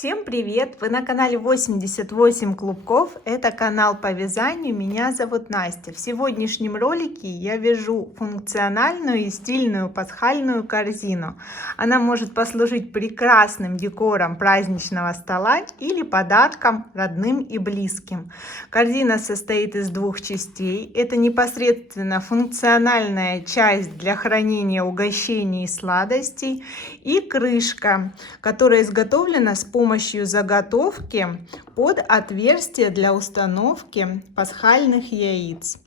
Всем привет! Вы на канале 88 клубков. Это канал по вязанию. Меня зовут Настя. В сегодняшнем ролике я вяжу функциональную и стильную пасхальную корзину. Она может послужить прекрасным декором праздничного стола или подарком родным и близким. Корзина состоит из двух частей. Это непосредственно функциональная часть для хранения угощений и сладостей и крышка, которая изготовлена с помощью заготовки под отверстие для установки пасхальных яиц.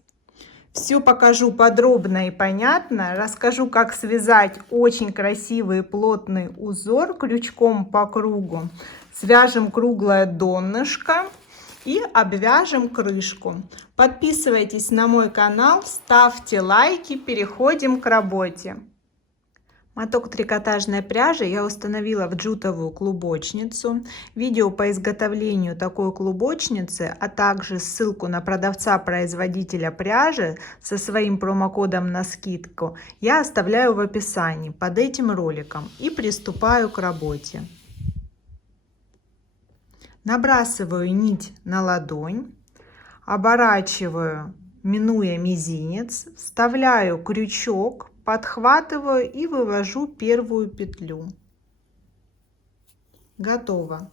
Все покажу подробно и понятно. Расскажу, как связать очень красивый и плотный узор крючком по кругу. Свяжем круглое донышко и обвяжем крышку. Подписывайтесь на мой канал, ставьте лайки, переходим к работе. Моток трикотажной пряжи я установила в джутовую клубочницу. Видео по изготовлению такой клубочницы, а также ссылку на продавца-производителя пряжи со своим промокодом на скидку я оставляю в описании под этим роликом. И приступаю к работе. Набрасываю нить на ладонь, оборачиваю, минуя мизинец, вставляю крючок, подхватываю и вывожу первую петлю. Готово.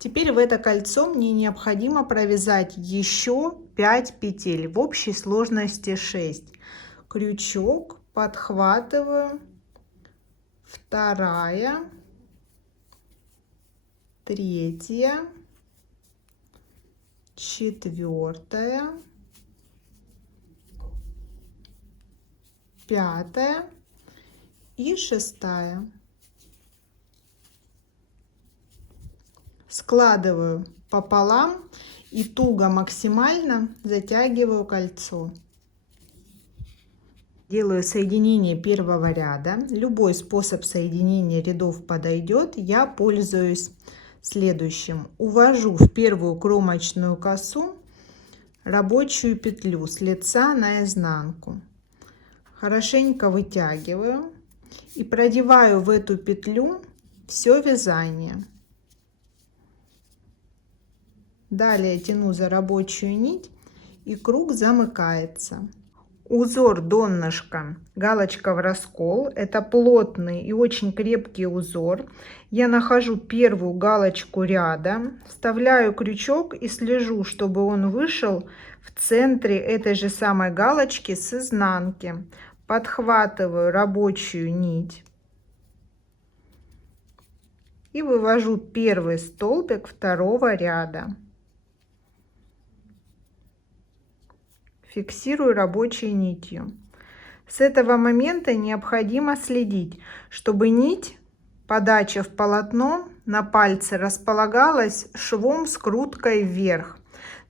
Теперь в это кольцо мне необходимо провязать еще 5 петель, в общей сложности 6. Крючок, подхватываю, вторая, третья, четвертая, пятая и шестая. Складываю пополам и туго максимально затягиваю кольцо. Делаю соединение первого ряда. Любой способ соединения рядов подойдет. Я пользуюсь следующим. Увожу в первую кромочную косу рабочую петлю с лица на изнанку. Хорошенько вытягиваю и продеваю в эту петлю все вязание. Далее тяну за рабочую нить и круг замыкается. Узор донышка, галочка в раскол. Это плотный и очень крепкий узор. Я нахожу первую галочку ряда, вставляю крючок и слежу, чтобы он вышел в центре этой же самой галочки с изнанки. Подхватываю рабочую нить и вывожу первый столбик второго ряда. Фиксирую рабочей нитью. С этого момента необходимо следить, чтобы нить, подача в полотно, на пальце располагалась швом скруткой вверх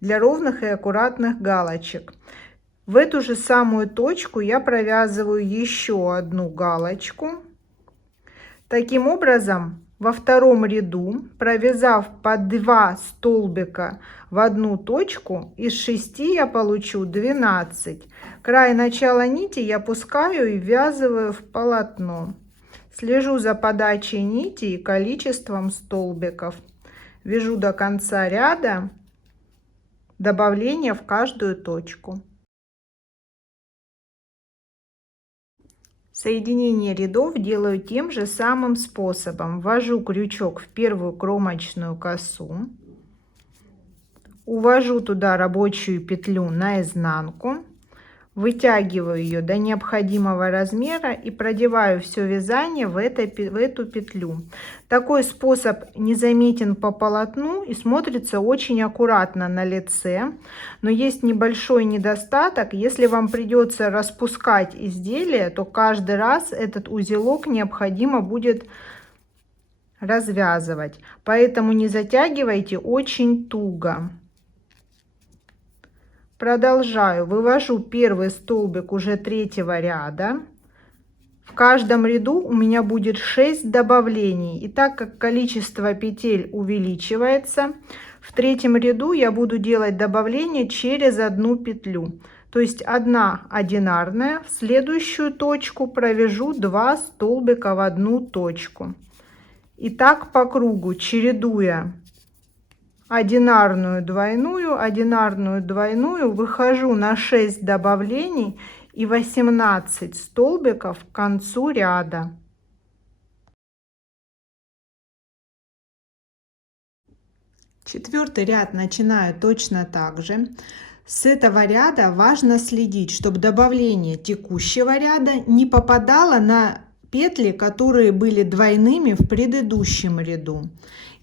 для ровных и аккуратных галочек. В эту же самую точку я провязываю еще одну галочку. Таким образом, во втором ряду, провязав по 2 столбика в одну точку, из 6 я получу 12. Край начала нити я опускаю и ввязываю в полотно. Слежу за подачей нити и количеством столбиков. Вяжу до конца ряда добавление в каждую точку. Соединение рядов делаю тем же самым способом. Ввожу крючок в первую кромочную косу, увожу туда рабочую петлю на изнанку, вытягиваю ее до необходимого размера и продеваю все вязание в эту петлю. Такой способ незаметен по полотну и смотрится очень аккуратно на лице, но есть небольшой недостаток. Если вам придется распускать изделие, то каждый раз этот узелок необходимо будет развязывать, поэтому не затягивайте очень туго. Продолжаю, вывожу первый столбик уже третьего ряда. В каждом ряду у меня будет 6 добавлений. И так как количество петель увеличивается, в третьем ряду я буду делать добавление через одну петлю. То есть одна одинарная, в следующую точку провяжу 2 столбика в одну точку. И так по кругу, чередуя одинарную, двойную, выхожу на 6 добавлений и 18 столбиков к концу ряда. Четвертый ряд начинаю точно так же. С этого ряда важно следить, чтобы добавление текущего ряда не попадало на петли, которые были двойными в предыдущем ряду.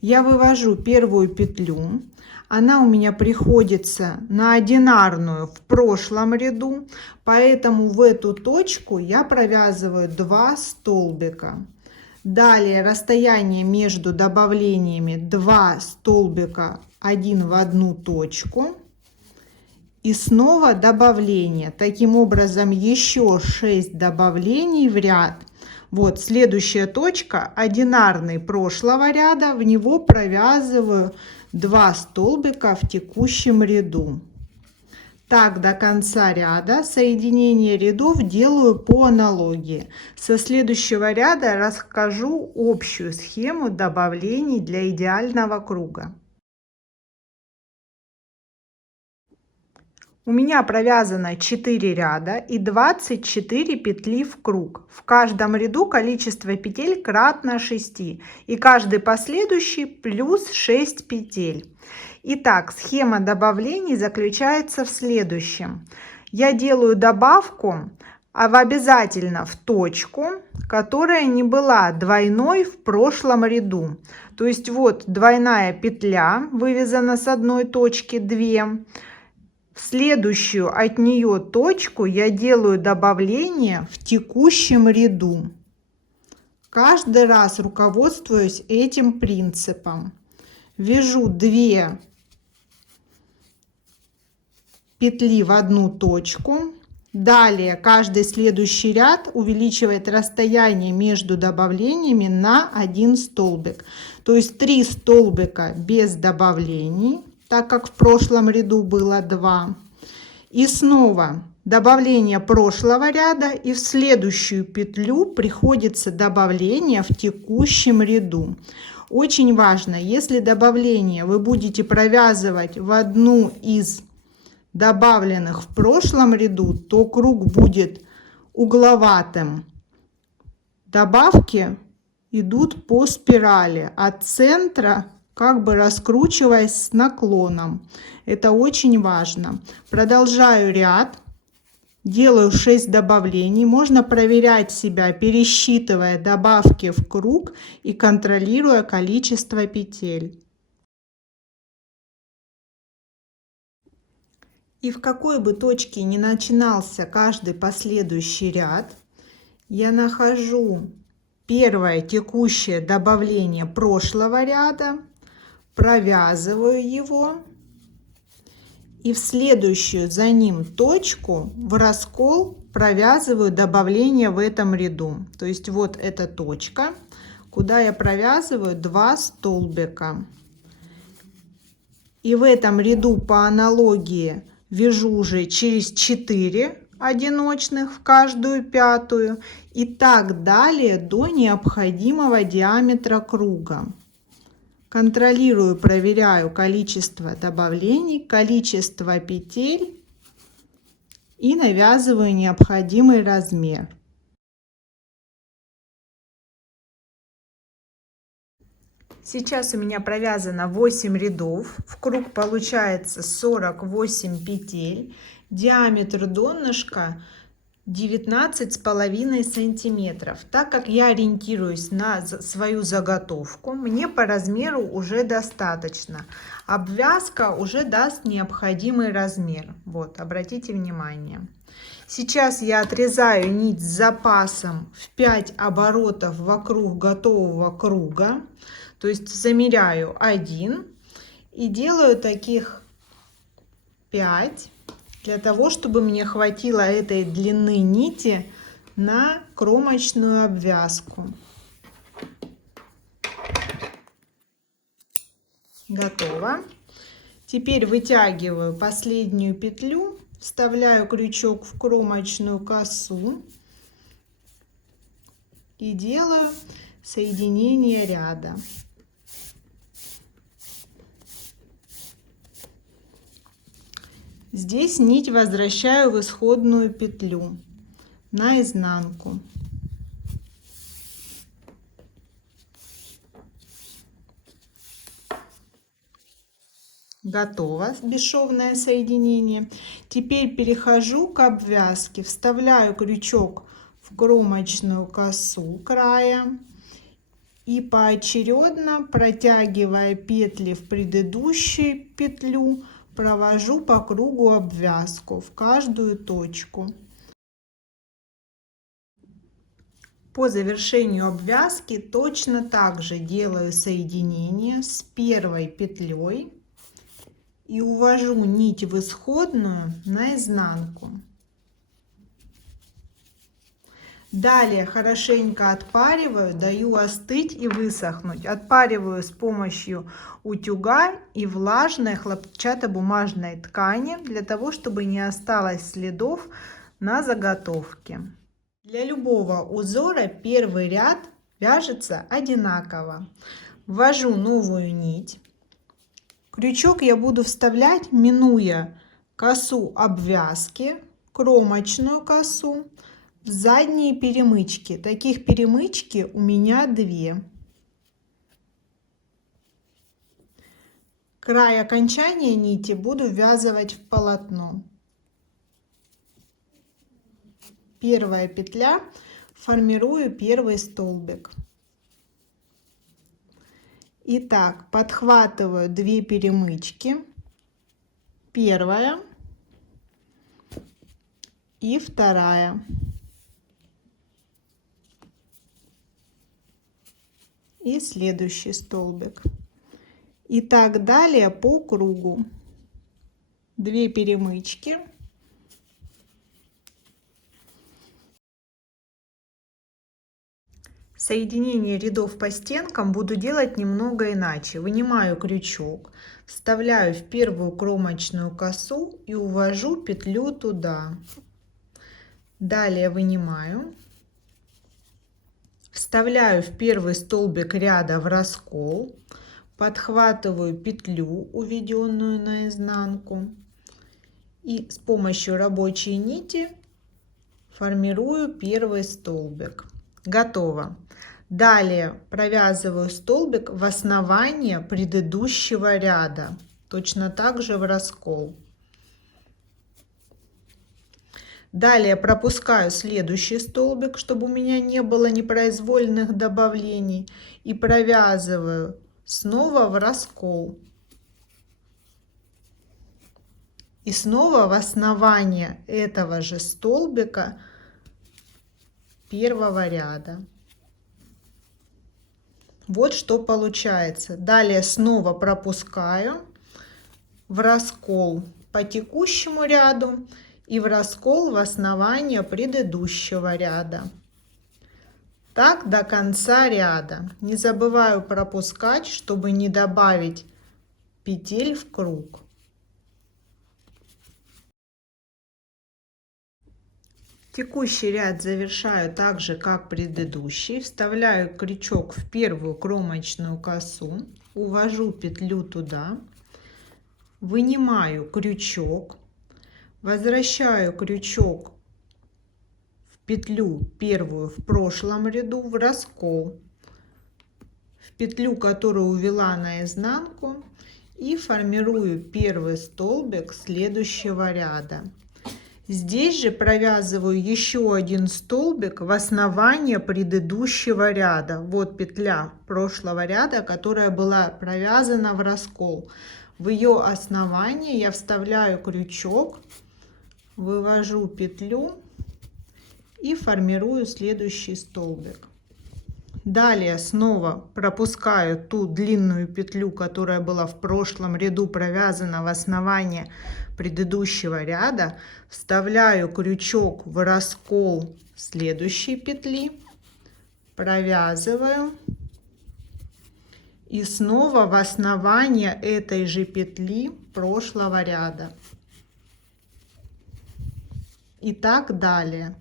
Я вывожу первую петлю, она у меня приходится на одинарную в прошлом ряду, поэтому в эту точку я провязываю 2 столбика. Далее расстояние между добавлениями 2 столбика, 1 в одну точку. И снова добавление. Таким образом еще 6 добавлений в ряд. Вот следующая точка, одинарный прошлого ряда, в него провязываю 2 столбика в текущем ряду. Так до конца ряда. Соединение рядов делаю по аналогии. Со следующего ряда расскажу общую схему добавлений для идеального круга. У меня провязано 4 ряда и 24 петли в круг. В каждом ряду количество петель кратно 6 и каждый последующий плюс 6 петель. Итак, схема добавлений заключается в следующем. Я делаю добавку обязательно в точку, которая не была двойной в прошлом ряду. То есть вот двойная петля вывязана с одной точки 2. В следующую от нее точку я делаю добавление в текущем ряду. Каждый раз руководствуюсь этим принципом. Вяжу 2 петли в одну точку. Далее каждый следующий ряд увеличивает расстояние между добавлениями на 1 столбик. То есть 3 столбика без добавлений, так как в прошлом ряду было 2. И снова добавление прошлого ряда, и в следующую петлю приходится добавление в текущем ряду. Очень важно, если добавление вы будете провязывать в одну из добавленных в прошлом ряду, то круг будет угловатым. Добавки идут по спирали от центра, как бы раскручиваясь с наклоном. Это очень важно. Продолжаю ряд. Делаю 6 добавлений. Можно проверять себя, пересчитывая добавки в круг и контролируя количество петель. И в какой бы точке ни начинался каждый последующий ряд, я нахожу первое текущее добавление прошлого ряда, провязываю его и в следующую за ним точку в раскол провязываю добавление в этом ряду. То есть вот эта точка, куда я провязываю 2 столбика. И в этом ряду по аналогии вяжу уже через 4 одиночных в каждую пятую и так далее до необходимого диаметра круга. Контролирую, проверяю количество добавлений, количество петель и навязываю необходимый размер. Сейчас у меня провязано 8 рядов, в круг получается 48 петель, диаметр донышка 19,5 сантиметров. Так как я ориентируюсь на свою заготовку, мне по размеру уже достаточно. Обвязка уже даст необходимый размер. Вот, обратите внимание. Сейчас я отрезаю нить с запасом в 5 оборотов вокруг готового круга. То есть замеряю 1 и делаю таких 5. Для того, чтобы мне хватило этой длины нити на кромочную обвязку. Готово. Теперь вытягиваю последнюю петлю, вставляю крючок в кромочную косу и делаю соединение ряда. Здесь нить возвращаю в исходную петлю на изнанку. Готово бесшовное соединение. Теперь перехожу к обвязке, вставляю крючок в кромочную косу края и поочередно, протягивая петли в предыдущую петлю, провожу по кругу обвязку в каждую точку. По завершению обвязки точно так же делаю соединение с первой петлей и увожу нить в исходную на изнанку. Далее хорошенько отпариваю, даю остыть и высохнуть. Отпариваю с помощью утюга и влажной хлопчатобумажной ткани, для того, чтобы не осталось следов на заготовке. Для любого узора первый ряд вяжется одинаково. Ввожу новую нить. Крючок я буду вставлять, минуя косу обвязки, кромочную косу, в задние перемычки. Таких перемычки у меня 2. Край окончания нити буду ввязывать в полотно. Первая петля, формирую первый столбик. Итак, подхватываю 2 перемычки, первая и вторая. И следующий столбик. И так далее по кругу. 2 перемычки. Соединение рядов по стенкам буду делать немного иначе. Вынимаю крючок, вставляю в первую кромочную косу и увожу петлю туда. Далее вынимаю, вставляю в первый столбик ряда в раскол, подхватываю петлю, уведенную на изнанку, и с помощью рабочей нити формирую первый столбик. Готово. Далее провязываю столбик в основание предыдущего ряда, точно так же в раскол. Далее пропускаю следующий столбик, чтобы у меня не было непроизвольных добавлений, и провязываю снова в раскол. И снова в основание этого же столбика первого ряда. Вот что получается. Далее снова пропускаю в раскол по текущему ряду и в раскол в основание предыдущего ряда. Так до конца ряда. Не забываю пропускать, чтобы не добавить петель в круг. Текущий ряд завершаю так же, как предыдущий. Вставляю крючок в первую кромочную косу, увожу петлю туда, вынимаю крючок, возвращаю крючок в петлю первую в прошлом ряду в раскол, в петлю, которую увела наизнанку, и формирую первый столбик следующего ряда. Здесь же провязываю еще один столбик в основание предыдущего ряда. Вот петля прошлого ряда, которая была провязана в раскол. В ее основание я вставляю крючок, вывожу петлю и формирую следующий столбик. Далее снова пропускаю ту длинную петлю, которая была в прошлом ряду провязана в основание предыдущего ряда, вставляю крючок в раскол следующей петли, провязываю и снова в основание этой же петли прошлого ряда. И так далее.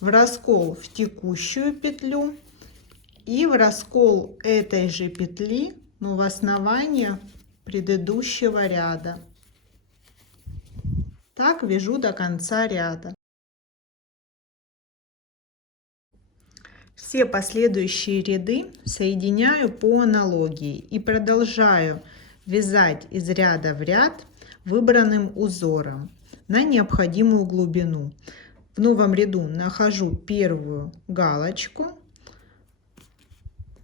В раскол в текущую петлю и в раскол этой же петли, но в основание предыдущего ряда. Так вяжу до конца ряда. Все последующие ряды соединяю по аналогии и продолжаю вязать из ряда в ряд выбранным узором на необходимую глубину. В новом ряду нахожу первую галочку,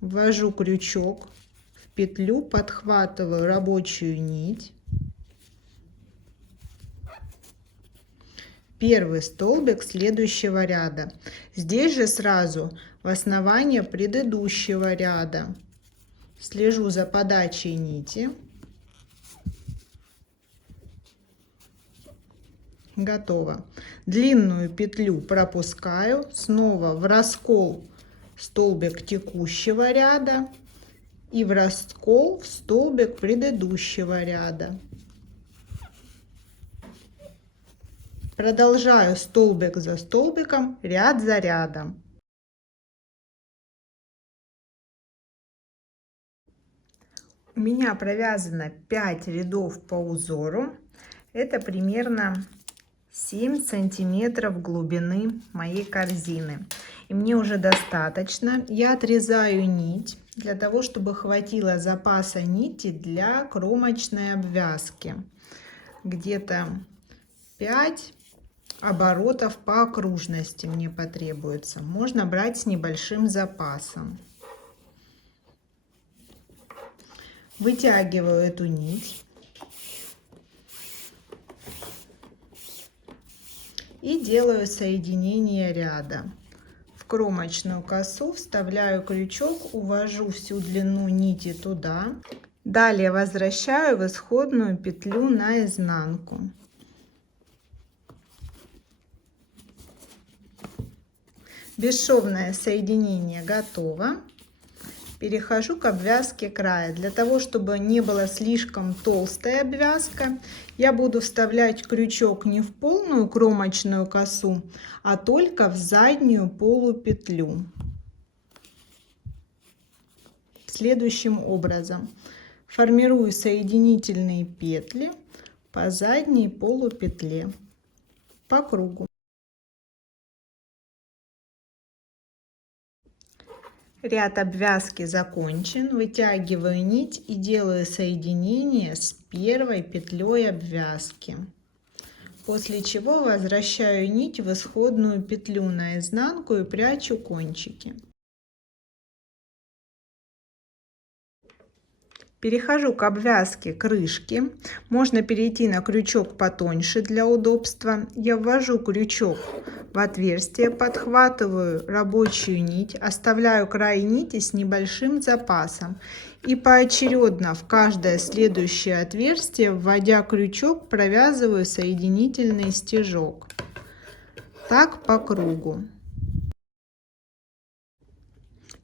ввожу крючок в петлю, подхватываю рабочую нить, первый столбик следующего ряда. Здесь же сразу в основание предыдущего ряда слежу за подачей нити. Готово. Длинную петлю пропускаю, снова в раскол столбик текущего ряда и в раскол в столбик предыдущего ряда. Продолжаю столбик за столбиком, ряд за рядом. У меня провязано 5 рядов по узору. Это примерно 7 сантиметров глубины моей корзины. И мне уже достаточно. Я отрезаю нить для того, чтобы хватило запаса нити для кромочной обвязки. Где-то 5 оборотов по окружности мне потребуется. Можно брать с небольшим запасом. Вытягиваю эту нить. И делаю соединение ряда. В кромочную косу вставляю крючок, увожу всю длину нити туда. Далее возвращаю в исходную петлю наизнанку. Бесшовное соединение готово. Перехожу к обвязке края. Для того, чтобы не была слишком толстая обвязка, я буду вставлять крючок не в полную кромочную косу, а только в заднюю полупетлю. Следующим образом формирую соединительные петли по задней полупетле по кругу. Ряд обвязки закончен. Вытягиваю нить и делаю соединение с первой петлей обвязки. После чего возвращаю нить в исходную петлю наизнанку и прячу кончики. Перехожу к обвязке крышки. Можно перейти на крючок потоньше для удобства. Я ввожу крючок в отверстие, подхватываю рабочую нить, оставляю край нити с небольшим запасом и поочередно в каждое следующее отверстие, вводя крючок, провязываю соединительный стежок. Так по кругу.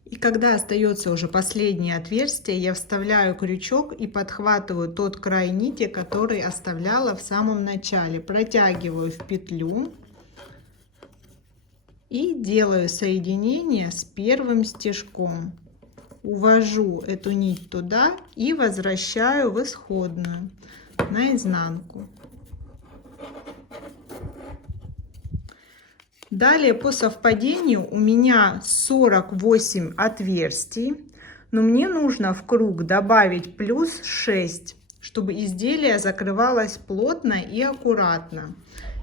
И когда остается уже последнее отверстие, я вставляю крючок и подхватываю тот край нити, который оставляла в самом начале. Протягиваю в петлю и делаю соединение с первым стежком. Увожу эту нить туда и возвращаю в исходную, наизнанку. Далее по совпадению у меня 48 отверстий, но мне нужно в круг добавить плюс 6, чтобы изделие закрывалось плотно и аккуратно.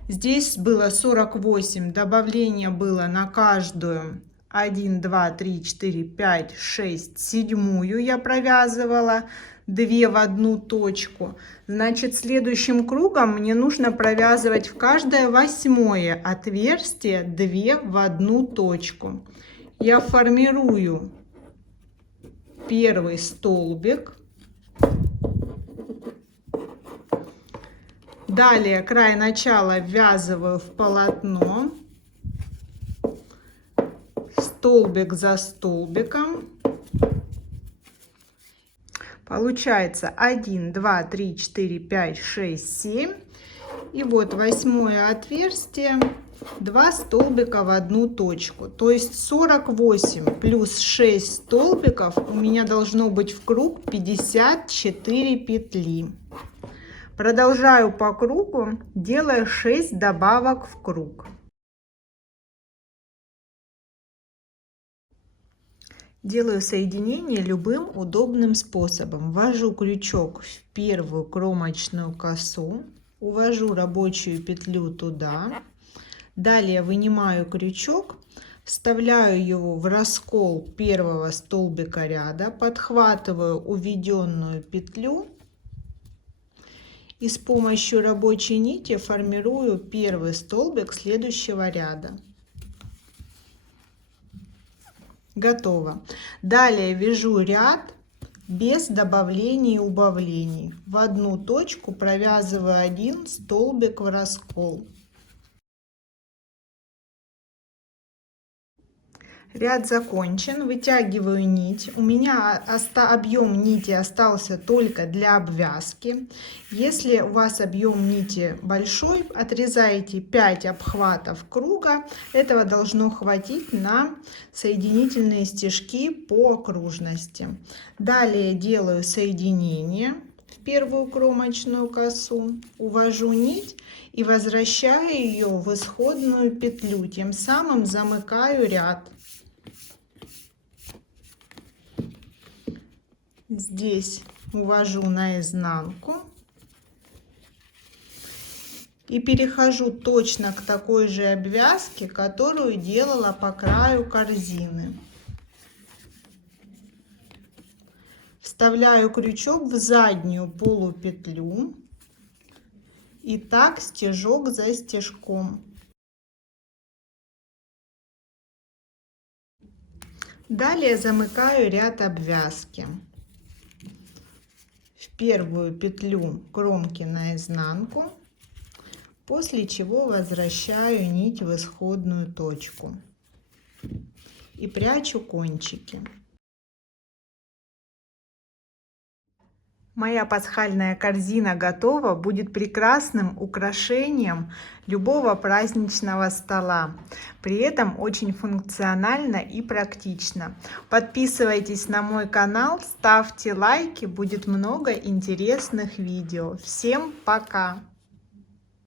Здесь было 48, добавление было на каждую 1, 2, 3, 4, 5, 6, седьмую я провязывала 2 в одну точку. Значит, следующим кругом мне нужно провязывать в каждое 8-е отверстие 2 в одну точку. Я формирую первый столбик. Далее край начала ввязываю в полотно, столбик за столбиком. Получается 1, 2, 3, 4, 5, 6, 7. И вот 8-е отверстие 2 столбика в одну точку. То есть 48 плюс 6 столбиков у меня должно быть в круг 54 петли. Продолжаю по кругу, делая 6 добавок в круг. Делаю соединение любым удобным способом. Ввожу крючок в первую кромочную косу, увожу рабочую петлю туда. Далее вынимаю крючок, вставляю его в раскол первого столбика ряда, подхватываю уведенную петлю и с помощью рабочей нити формирую первый столбик следующего ряда. Готово. Далее вяжу ряд без добавлений и убавлений. В одну точку провязываю 1 столбик в раскол. Ряд закончен, вытягиваю нить. У меня объем нити остался только для обвязки. Если у вас объем нити большой, отрезаете 5 обхватов круга. Этого должно хватить на соединительные стежки по окружности. Далее делаю соединение в первую кромочную косу, увожу нить и возвращаю ее в исходную петлю. Тем самым замыкаю ряд. Здесь увожу наизнанку и перехожу точно к такой же обвязке, которую делала по краю корзины. Вставляю крючок в заднюю полупетлю и так стежок за стежком. Далее замыкаю ряд обвязки. В первую петлю кромки наизнанку, после чего возвращаю нить в исходную точку и прячу кончики. Моя пасхальная корзина готова, будет прекрасным украшением любого праздничного стола. При этом очень функционально и практично. Подписывайтесь на мой канал, ставьте лайки, будет много интересных видео. Всем пока!